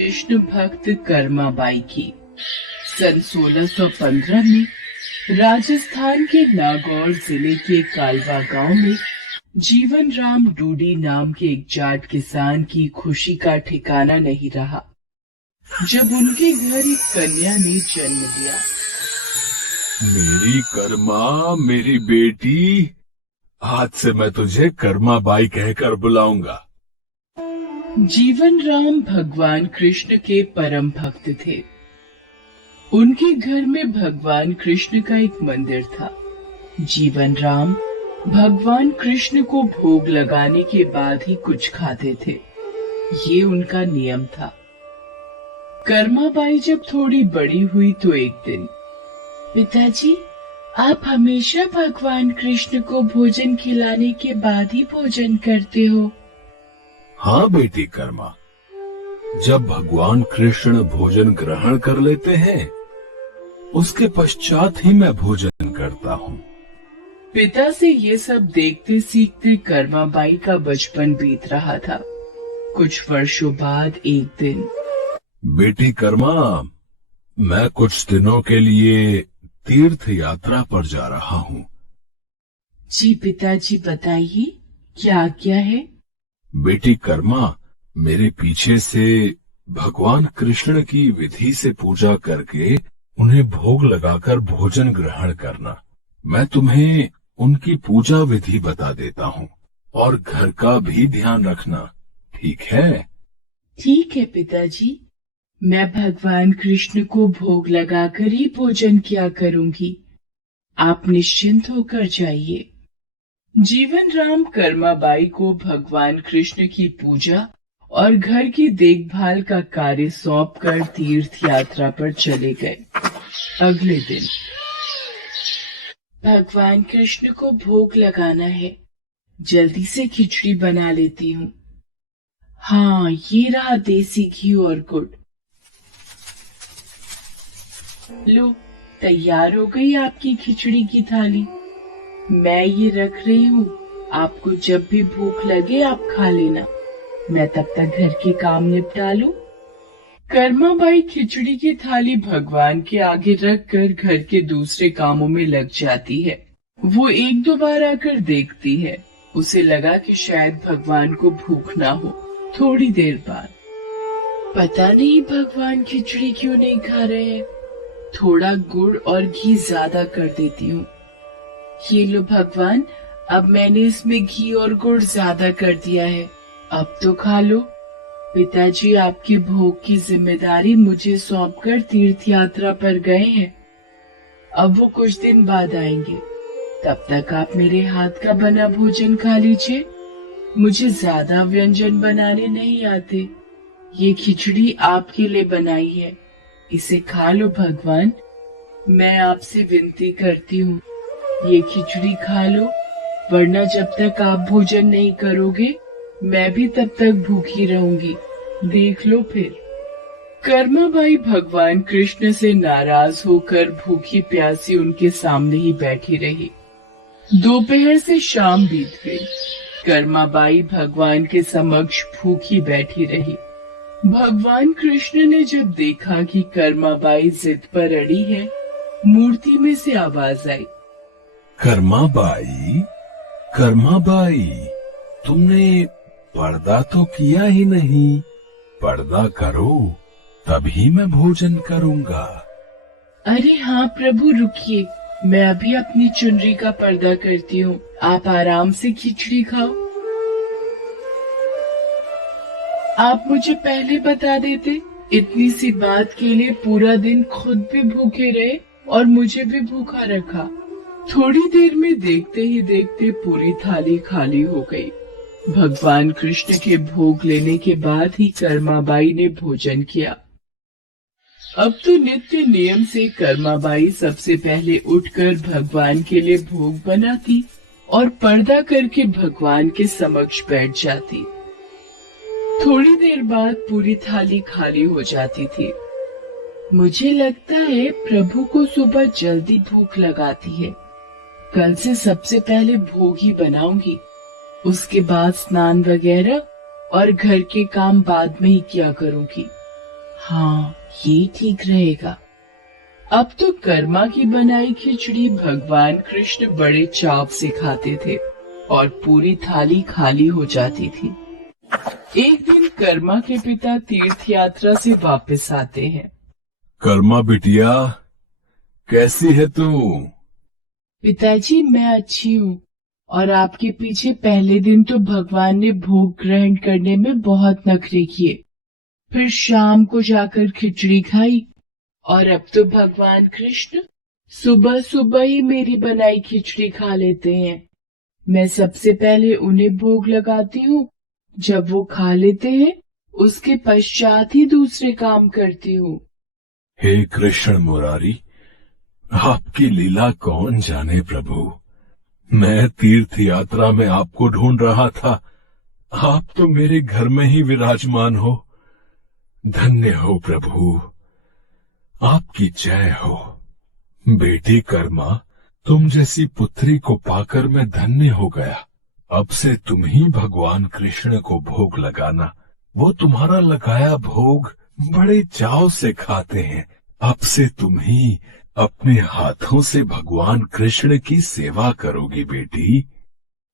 कृष्ण भक्त कर्माबाई की। सन 1615 में राजस्थान के नागौर जिले के कालवा गांव में जीवन राम डूडी नाम के एक जाट किसान की खुशी का ठिकाना नहीं रहा जब उनके घर एक कन्या ने जन्म लिया। मेरी कर्मा, मेरी बेटी, आज से मैं तुझे कर्माबाई कहकर बुलाऊंगा। जीवन राम भगवान कृष्ण के परम भक्त थे। उनके घर में भगवान कृष्ण का एक मंदिर था। जीवन राम भगवान कृष्ण को भोग लगाने के बाद ही कुछ खाते थे। ये उनका नियम था। कर्माबाई जब थोड़ी बड़ी हुई तो एक दिन, पिताजी, आप हमेशा भगवान कृष्ण को भोजन खिलाने के बाद ही भोजन करते हो। हाँ बेटी कर्मा, जब भगवान कृष्ण भोजन ग्रहण कर लेते हैं, उसके पश्चात ही मैं भोजन करता हूँ। पिता से ये सब देखते सीखते कर्माबाई का बचपन बीत रहा था। कुछ वर्षों बाद एक दिन, बेटी कर्मा, मैं कुछ दिनों के लिए तीर्थ यात्रा पर जा रहा हूँ। जी पिताजी, बताइए क्या आज्ञा है। बेटी कर्मा, मेरे पीछे से भगवान कृष्ण की विधि से पूजा करके उन्हें भोग लगाकर भोजन ग्रहण करना। मैं तुम्हें उनकी पूजा विधि बता देता हूँ और घर का भी ध्यान रखना, ठीक है? ठीक है पिताजी, मैं भगवान कृष्ण को भोग लगाकर ही भोजन किया करूंगी। आप निश्चिंत होकर जाइए। जीवन राम कर्माबाई को भगवान कृष्ण की पूजा और घर की देखभाल का कार्य सौंपकर तीर्थ यात्रा पर चले गए। अगले दिन, भगवान कृष्ण को भोग लगाना है, जल्दी से खिचड़ी बना लेती हूँ। हाँ, ये रहा देसी घी और गुड़। लो, तैयार हो गई आपकी खिचड़ी की थाली। मैं ये रख रही हूँ, आपको जब भी भूख लगे आप खा लेना। मैं तब तक घर के काम निपटा लूं। कर्माबाई खिचड़ी की थाली भगवान के आगे रखकर घर के दूसरे कामों में लग जाती है। वो एक दो बार आकर देखती है। उसे लगा कि शायद भगवान को भूख ना हो। थोड़ी देर बाद, पता नहीं भगवान खिचड़ी क्यों नहीं खा रहे हैं। थोड़ा गुड़ और घी ज्यादा कर देती हूँ। ये लो भगवान, अब मैंने इसमें घी और गुड़ ज्यादा कर दिया है, अब तो खा लो। पिताजी आपके भोग की जिम्मेदारी मुझे सौंपकर तीर्थ यात्रा पर गए हैं। अब वो कुछ दिन बाद आएंगे, तब तक आप मेरे हाथ का बना भोजन खा लीजिए। मुझे ज्यादा व्यंजन बनाने नहीं आते। ये खिचड़ी आपके लिए बनाई है, इसे खा लो भगवान। मैं आपसे विनती करती हूँ, ये खिचड़ी खा लो, वरना जब तक आप भोजन नहीं करोगे मैं भी तब तक भूखी रहूंगी। देख लो फिर। कर्माबाई भगवान कृष्ण से नाराज होकर भूखी प्यासी उनके सामने ही बैठी रही। दोपहर से शाम बीत गई। कर्माबाई भगवान के समक्ष भूखी बैठी रही। भगवान कृष्ण ने जब देखा कि कर्माबाई जिद पर अड़ी है, मूर्ति में से आवाज आई, कर्माबाई, कर्माबाई, तुमने पर्दा तो किया ही नहीं। पर्दा करो, तभी मैं भोजन करूंगा। अरे हाँ प्रभु, रुकिए, मैं अभी अपनी चुनरी का पर्दा करती हूँ। आप आराम से खिचड़ी खाओ। आप मुझे पहले बता देते, इतनी सी बात के लिए पूरा दिन खुद भी भूखे रहे और मुझे भी भूखा रखा। थोड़ी देर में देखते ही देखते पूरी थाली खाली हो गई। भगवान कृष्ण के भोग लेने के बाद ही कर्माबाई ने भोजन किया। अब तो नित्य नियम से कर्माबाई सबसे पहले उठकर भगवान के लिए भोग बनाती और पर्दा करके भगवान के समक्ष बैठ जाती। थोड़ी देर बाद पूरी थाली खाली हो जाती थी। मुझे लगता है प्रभु को सुबह जल्दी भूख लगाती है। कल से सबसे पहले भोग ही बनाऊंगी, उसके बाद स्नान वगैरह और घर के काम बाद में ही किया करूंगी। हाँ, ये ठीक रहेगा। अब तो कर्मा की बनाई खिचड़ी भगवान कृष्ण बड़े चाव से खाते थे और पूरी थाली खाली हो जाती थी। एक दिन कर्मा के पिता तीर्थ यात्रा से वापस आते हैं। कर्मा बिटिया, कैसी है तू? पिताजी, मैं अच्छी हूँ। और आपके पीछे पहले दिन तो भगवान ने भोग ग्रहण करने में बहुत नखरे किए, फिर शाम को जाकर खिचड़ी खाई, और अब तो भगवान कृष्ण सुबह सुबह ही मेरी बनाई खिचड़ी खा लेते हैं। मैं सबसे पहले उन्हें भोग लगाती हूँ, जब वो खा लेते हैं उसके पश्चात ही दूसरे काम करती हूँ। हे कृष्ण मुरारी, आपकी लीला कौन जाने प्रभु। मैं तीर्थ यात्रा में आपको ढूंढ रहा था, आप तो मेरे घर में ही विराजमान हो। धन्य हो प्रभु, आपकी जय हो। बेटी कर्मा, तुम जैसी पुत्री को पाकर मैं धन्य हो गया। अब से तुम ही भगवान कृष्ण को भोग लगाना। वो तुम्हारा लगाया भोग बड़े चाव से खाते हैं। अब से तुम ही अपने हाथों से भगवान कृष्ण की सेवा करोगी बेटी।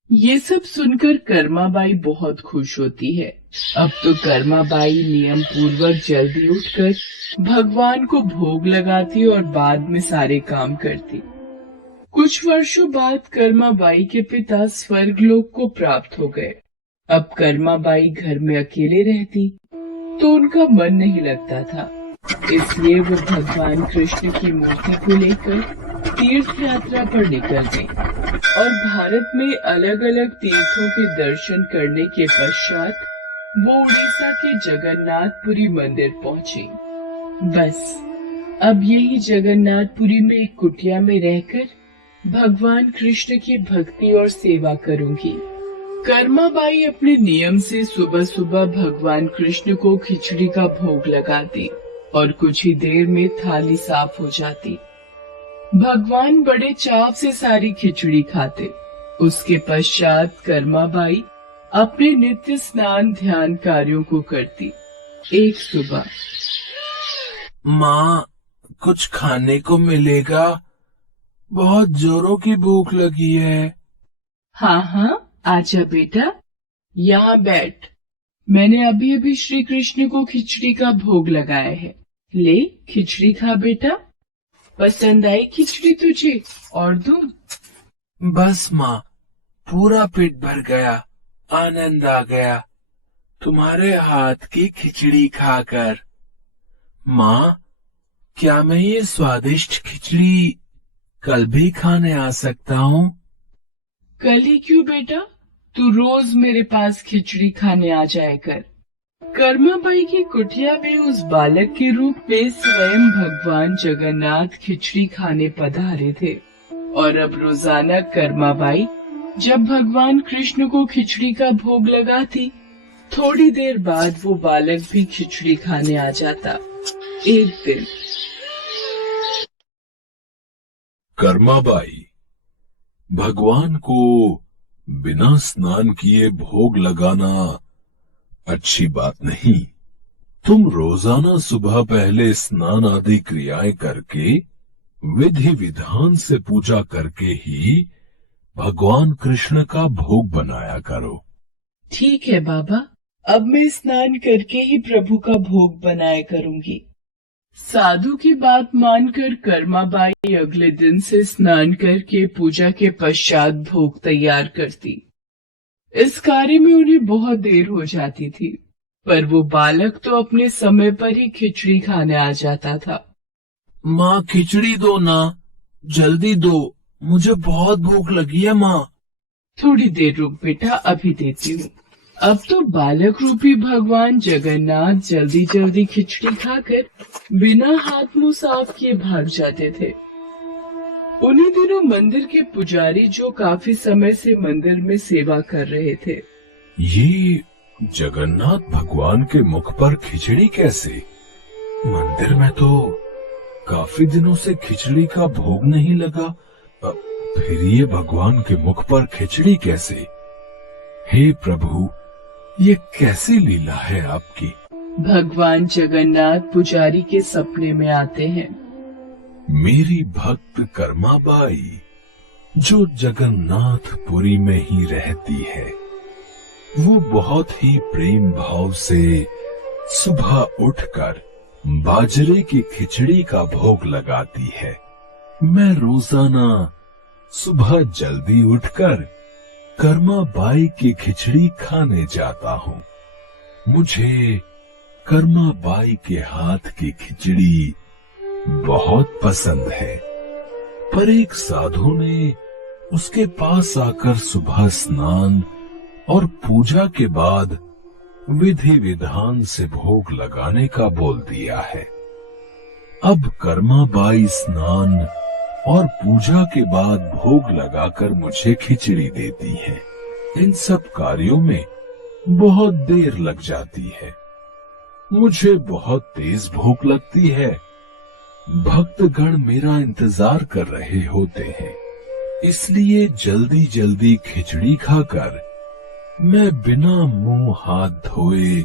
ये सब सुनकर कर्माबाई बहुत खुश होती है। अब तो कर्माबाई नियम पूर्वक जल्दी उठकर भगवान को भोग लगाती और बाद में सारे काम करती। कुछ वर्षों बाद कर्माबाई के पिता स्वर्गलोक को प्राप्त हो गए। अब कर्माबाई घर में अकेले रहती तो उनका मन नहीं लगता था, इसलिए वो भगवान कृष्ण की मूर्ति को लेकर तीर्थ यात्रा पर निकल गई और भारत में अलग अलग तीर्थों के दर्शन करने के पश्चात वो उड़ीसा के जगन्नाथपुरी मंदिर पहुंची। बस अब यही जगन्नाथपुरी में एक कुटिया में रहकर भगवान कृष्ण की भक्ति और सेवा करूंगी। कर्माबाई अपने नियम से सुबह सुबह भगवान कृष्ण को खिचड़ी का भोग लगाती और कुछ ही देर में थाली साफ हो जाती। भगवान बड़े चाव से सारी खिचड़ी खाते। उसके पश्चात कर्माबाई अपने नित्य स्नान ध्यान कार्यों को करती। एक सुबह, माँ, कुछ खाने को मिलेगा? बहुत जोरों की भूख लगी है। हाँ हाँ, आजा बेटा, यहाँ बैठ। मैंने अभी अभी श्री कृष्ण को खिचड़ी का भोग लगाया है। ले, खिचड़ी खा बेटा। पसंद आई खिचड़ी तुझे? और दूं? बस माँ, पूरा पेट भर गया, आनंद आ गया तुम्हारे हाथ की खिचड़ी खाकर। माँ, क्या मैं ये स्वादिष्ट खिचड़ी कल भी खाने आ सकता हूँ? कल ही क्यों बेटा, तू रोज मेरे पास खिचड़ी खाने आ जाया कर। कर्माबाई की कुटिया में उस बालक के रूप में स्वयं भगवान जगन्नाथ खिचड़ी खाने पधारे थे और अब रोजाना कर्माबाई जब भगवान कृष्ण को खिचड़ी का भोग लगाती, थोड़ी देर बाद वो बालक भी खिचड़ी खाने आ जाता। एक दिन कर्माबाई, भगवान को बिना स्नान किए भोग लगाना अच्छी बात नहीं। तुम रोजाना सुबह पहले स्नान आदि क्रियाएं करके विधि विधान से पूजा करके ही भगवान कृष्ण का भोग बनाया करो। ठीक है बाबा, अब मैं स्नान करके ही प्रभु का भोग बनाया करूंगी। साधु की बात मानकर कर्माबाई अगले दिन से स्नान करके पूजा के पश्चात भोग तैयार करती। इस कार्य में उन्हें बहुत देर हो जाती थी, पर वो बालक तो अपने समय पर ही खिचड़ी खाने आ जाता था। माँ, खिचड़ी दो ना, जल्दी दो, मुझे बहुत भूख लगी है माँ। थोड़ी देर रुक बेटा, अभी देती हूँ। अब तो बालक रूपी भगवान जगन्नाथ जल्दी जल्दी खिचड़ी खाकर बिना हाथ मुंह साफ किए भाग जाते थे। उन्हीं दिनों मंदिर के पुजारी जो काफी समय से मंदिर में सेवा कर रहे थे, ये जगन्नाथ भगवान के मुख पर खिचड़ी कैसे? मंदिर में तो काफी दिनों से खिचड़ी का भोग नहीं लगा, फिर ये भगवान के मुख पर खिचड़ी कैसे? हे प्रभु, ये कैसी लीला है आपकी? भगवान जगन्नाथ पुजारी के सपने में आते हैं। मेरी भक्त कर्माबाई जो जगन्नाथपुरी में ही रहती है, वो बहुत ही प्रेम भाव से सुबह उठकर बाजरे की खिचड़ी का भोग लगाती है। मैं रोजाना सुबह जल्दी उठकर कर्माबाई की खिचड़ी खाने जाता हूँ। मुझे कर्माबाई के हाथ की खिचड़ी बहुत पसंद है। पर एक साधु ने उसके पास आकर सुबह स्नान और पूजा के बाद विधि विधान से भोग लगाने का बोल दिया है। अब कर्माबाई स्नान और पूजा के बाद भोग लगाकर मुझे खिचड़ी देती है। इन सब कार्यों में बहुत देर लग जाती है। मुझे बहुत तेज भूख लगती है। भक्तगण मेरा इंतजार कर रहे होते हैं, इसलिए जल्दी जल्दी खिचड़ी खाकर मैं बिना मुंह हाथ धोए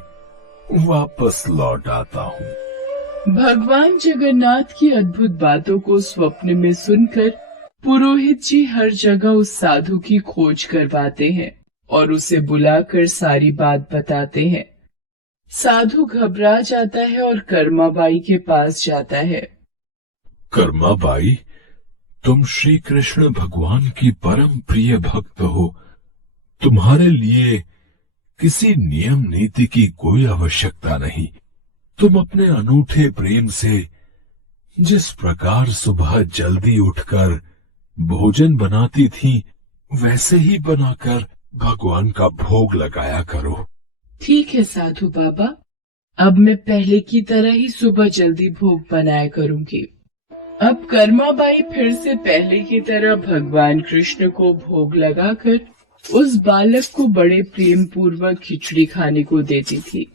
वापस लौट आता हूँ। भगवान जगन्नाथ की अद्भुत बातों को स्वप्न में सुनकर पुरोहित जी हर जगह उस साधु की खोज करवाते हैं और उसे बुलाकर सारी बात बताते हैं। साधु घबरा जाता है और कर्माबाई के पास जाता है। कर्माबाई, तुम श्री कृष्ण भगवान की परम प्रिय भक्त हो। तुम्हारे लिए किसी नियम नीति की कोई आवश्यकता नहीं। तुम अपने अनूठे प्रेम से जिस प्रकार सुबह जल्दी उठकर भोजन बनाती थी, वैसे ही बनाकर भगवान का भोग लगाया करो। ठीक है साधु बाबा, अब मैं पहले की तरह ही सुबह जल्दी भोग बनाया करूंगी। अब कर्माबाई फिर से पहले की तरह भगवान कृष्ण को भोग लगाकर उस बालक को बड़े प्रेम पूर्वक खिचड़ी खाने को देती थी।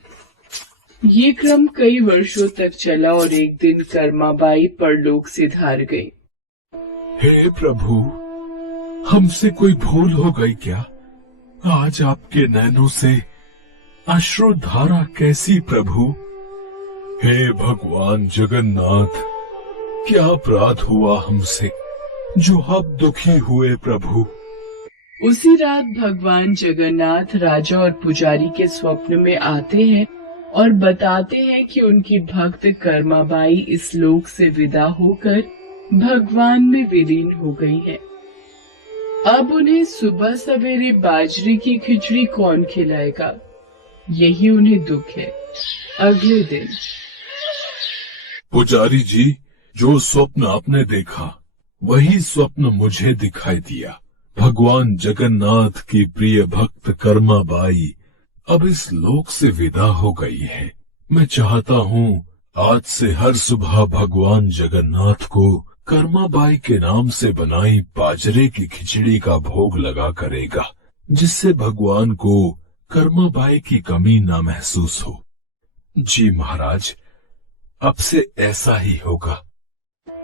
ये क्रम कई वर्षों तक चला और एक दिन कर्माबाई परलोक से धार गई। हे प्रभु, हमसे कोई भूल हो गई क्या? आज आपके नैनों से अश्रुधारा कैसी प्रभु? हे भगवान जगन्नाथ, क्या अपराध हुआ हमसे जो आप दुखी हुए प्रभु? उसी रात भगवान जगन्नाथ राजा और पुजारी के स्वप्न में आते हैं और बताते हैं कि उनकी भक्त कर्माबाई इस लोक से विदा होकर भगवान में विलीन हो गई है। अब उन्हें सुबह सवेरे बाजरे की खिचड़ी कौन खिलाएगा, यही उन्हें दुख है। अगले दिन, पुजारी जी, जो स्वप्न आपने देखा वही स्वप्न मुझे दिखाई दिया। भगवान जगन्नाथ की प्रिय भक्त कर्माबाई अब इस लोक से विदा हो गई है। मैं चाहता हूँ आज से हर सुबह भगवान जगन्नाथ को कर्माबाई के नाम से बनाई बाजरे की खिचड़ी का भोग लगा करेगा, जिससे भगवान को कर्माबाई की कमी ना महसूस हो। जी महाराज, अब से ऐसा ही होगा।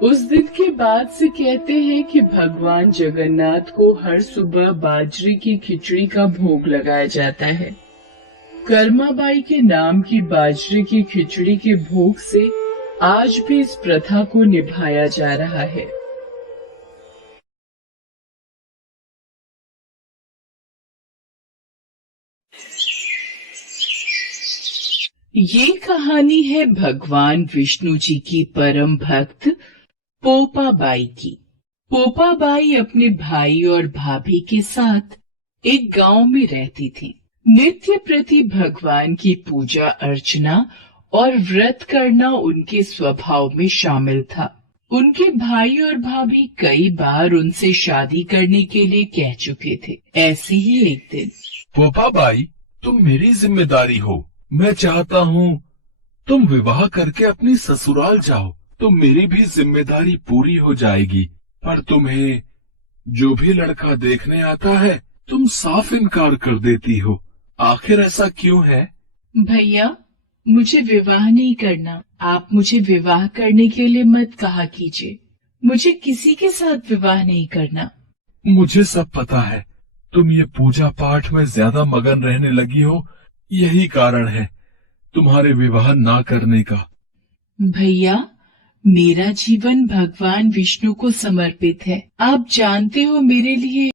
उस दिन के बाद से कहते हैं कि भगवान जगन्नाथ को हर सुबह बाजरे की खिचड़ी का भोग लगाया जाता है। कर्माबाई के नाम की बाजरे की खिचड़ी के भोग से आज भी इस प्रथा को निभाया जा रहा है। ये कहानी है भगवान विष्णु जी की परम भक्त पोपाबाई की। पोपाबाई अपने भाई और भाभी के साथ एक गांव में रहती थी। नित्य प्रति भगवान की पूजा अर्चना और व्रत करना उनके स्वभाव में शामिल था। उनके भाई और भाभी कई बार उनसे शादी करने के लिए कह चुके थे। ऐसे ही एक दिन, पोपाबाई, तुम मेरी जिम्मेदारी हो। मैं चाहता हूँ तुम विवाह करके अपनी ससुराल जाओ, तो मेरी भी जिम्मेदारी पूरी हो जाएगी। पर तुम्हें जो भी लड़का देखने आता है, तुम साफ इनकार कर देती हो। आखिर ऐसा क्यों है? भैया, मुझे विवाह नहीं करना। आप मुझे विवाह करने के लिए मत कहा कीजिए। मुझे किसी के साथ विवाह नहीं करना। मुझे सब पता है, तुम ये पूजा पाठ में ज्यादा मगन रहने लगी हो, यही कारण है। तुम्हारे विवाह ना करने का। भैया, मेरा जीवन भगवान विष्णु को समर्पित है। आप जानते हो मेरे लिए